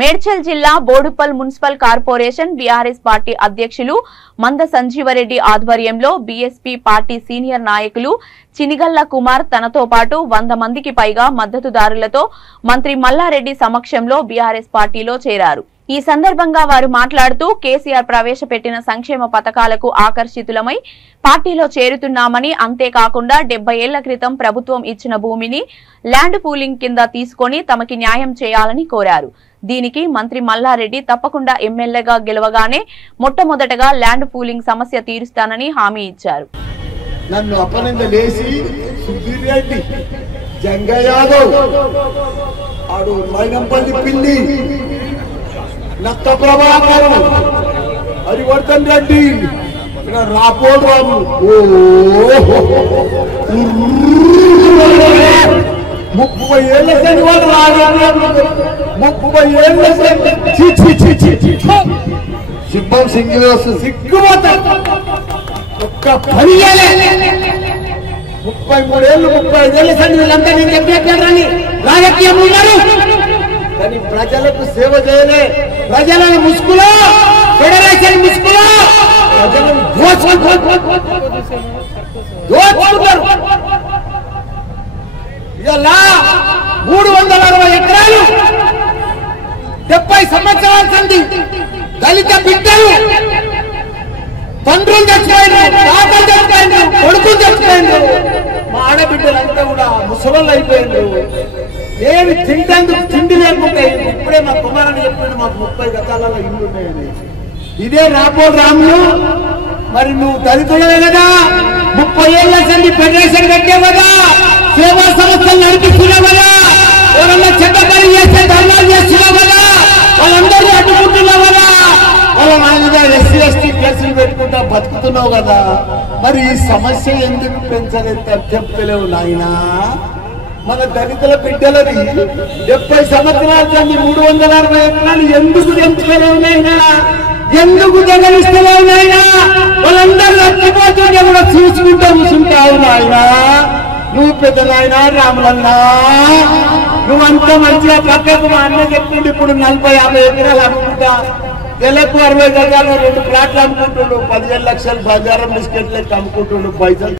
మేడ్చల్ జిల్లా Boduppal municipal corporation BRS party అధ్యక్షులు మంద సంజీవరెడ్డి ఆధ్వర్యంలో బీఎస్పీ పార్టీ సీనియర్ నాయకులు చినిగల్ల కుమార్ తనతో పాటు 100 మందికి పైగా మద్దతుదారులతో మంత్రి మల్లారెడ్డి సమక్షంలో బీఆర్ఎస్ పార్టీలో చేరారు। ఈ సందర్భంగా వారు మాట్లాడుతూ కేసీఆర్ ప్రవేశపెట్టిన సంక్షేమ పథకాలకు ఆకర్షితులమై పార్టీలో చేరుతున్నామని, అంతేకాకుండా 70 ఏళ్ల క్రితం ప్రభుత్వం ఇచ్చిన భూమిని ల్యాండ్ పూలింగ్ కింద తీసుకొని తమకి న్యాయం చేయాలని కోరారు। దీనికి మంత్రి మల్లారెడ్డి తప్పకుండా ఎమ్మెల్యేగా గెలవగానే మొట్టమొదటగా ల్యాండ్ పూలింగ్ సమస్య తీరుస్తానని హామీ ఇచ్చారు। నన్ను అపనిందలేసి సుధీర్ రెడ్డి, జంగయాదవ్, ఆడు మైనంపల్లి పిల్లి, నత్త ప్రభాకర్, హరివర్ధన్ రెడ్డి, రాపోడ్ రాము 30 ఏళ్ల సంది వాళ్ళు రాగానే 30 ఏళ్ల సింహం సిగ్గుపోతా ఒక్క 33 ఏళ్ళు 35 ఏళ్ల సంది వీళ్ళంతా నేను చెప్పేట్లని రాజకీయంలో ఉన్నారు, కానీ ప్రజలకు సేవ చేయలే। ప్రజలను ముసుగులో, ఫెడరేషన్ ముసుగులో ప్రజలను దోచుకుంటారు। ఇలా 360 ఎకరాలు 70 సంవత్సరాల సంది దళిత బిడ్డలు తండ్రులు చచ్చిపోయినారు, తాతలు చచ్చిపోయినారు, కొడుకులు చచ్చిపోయినారు, మా ఆడబిడ్డలంతా కూడా ముసలోళ్ళు అయిపోయినారు। ఏమి తింటందుకు తిండి లేకుండా ఇప్పుడే మా కుమారుని చెప్పాడు మాకు 30 గతాలలో ఇల్లు ఉన్నాయని। ఇదే రాపోడ్ రాములు, మరి నువ్వు దళితులే కదా, 30 ఏళ్ల సంది ఫెడరేషన్ కట్టావు కదా, సేవా సంస్థలు నడిపిస్తున్నావు కదా, ఎవరన్నా చెడ్డ పని చేస్తే ధర్నాలు చేస్తున్నావు కదా, వాళ్ళందరినీ అడ్డుకుంటున్నావు కదా, వాళ్ళ మీద ఎస్సీ ఎస్టీ కేసులు పెట్టుకుంటా బతుకుతున్నావు కదా, మరి ఈ సమస్య ఎందుకు పెంచలేదు చెప్తలేవు నాయనా? మన దళితుల బిడ్డలని 70 సంవత్సరాల సంది 360 ఎకరాలు ఎందుకు పెంచలేవు నాయనా? ఎందుకు జగనిస్తలేవు నాయనా? వాళ్ళందరూ చచ్చిపోతుంటే కూడా చూసుకుంటూ కూర్చుంటావు నాయనా? నువ్వు పెద్ద నాయన రాములన్నా, నువ్వంత మంచిగా పక్కకు మా అన్న చెప్తుండే ఇప్పుడు 40-50 ఎకరాలు అమ్ముకుంటా, నెలకు 60 గజాలు 2 ప్లాట్లు అమ్ముకుంటుండు, 15 లక్షలు బంగారం బిస్కెట్లు అమ్ముకుంటుండు, పైసలు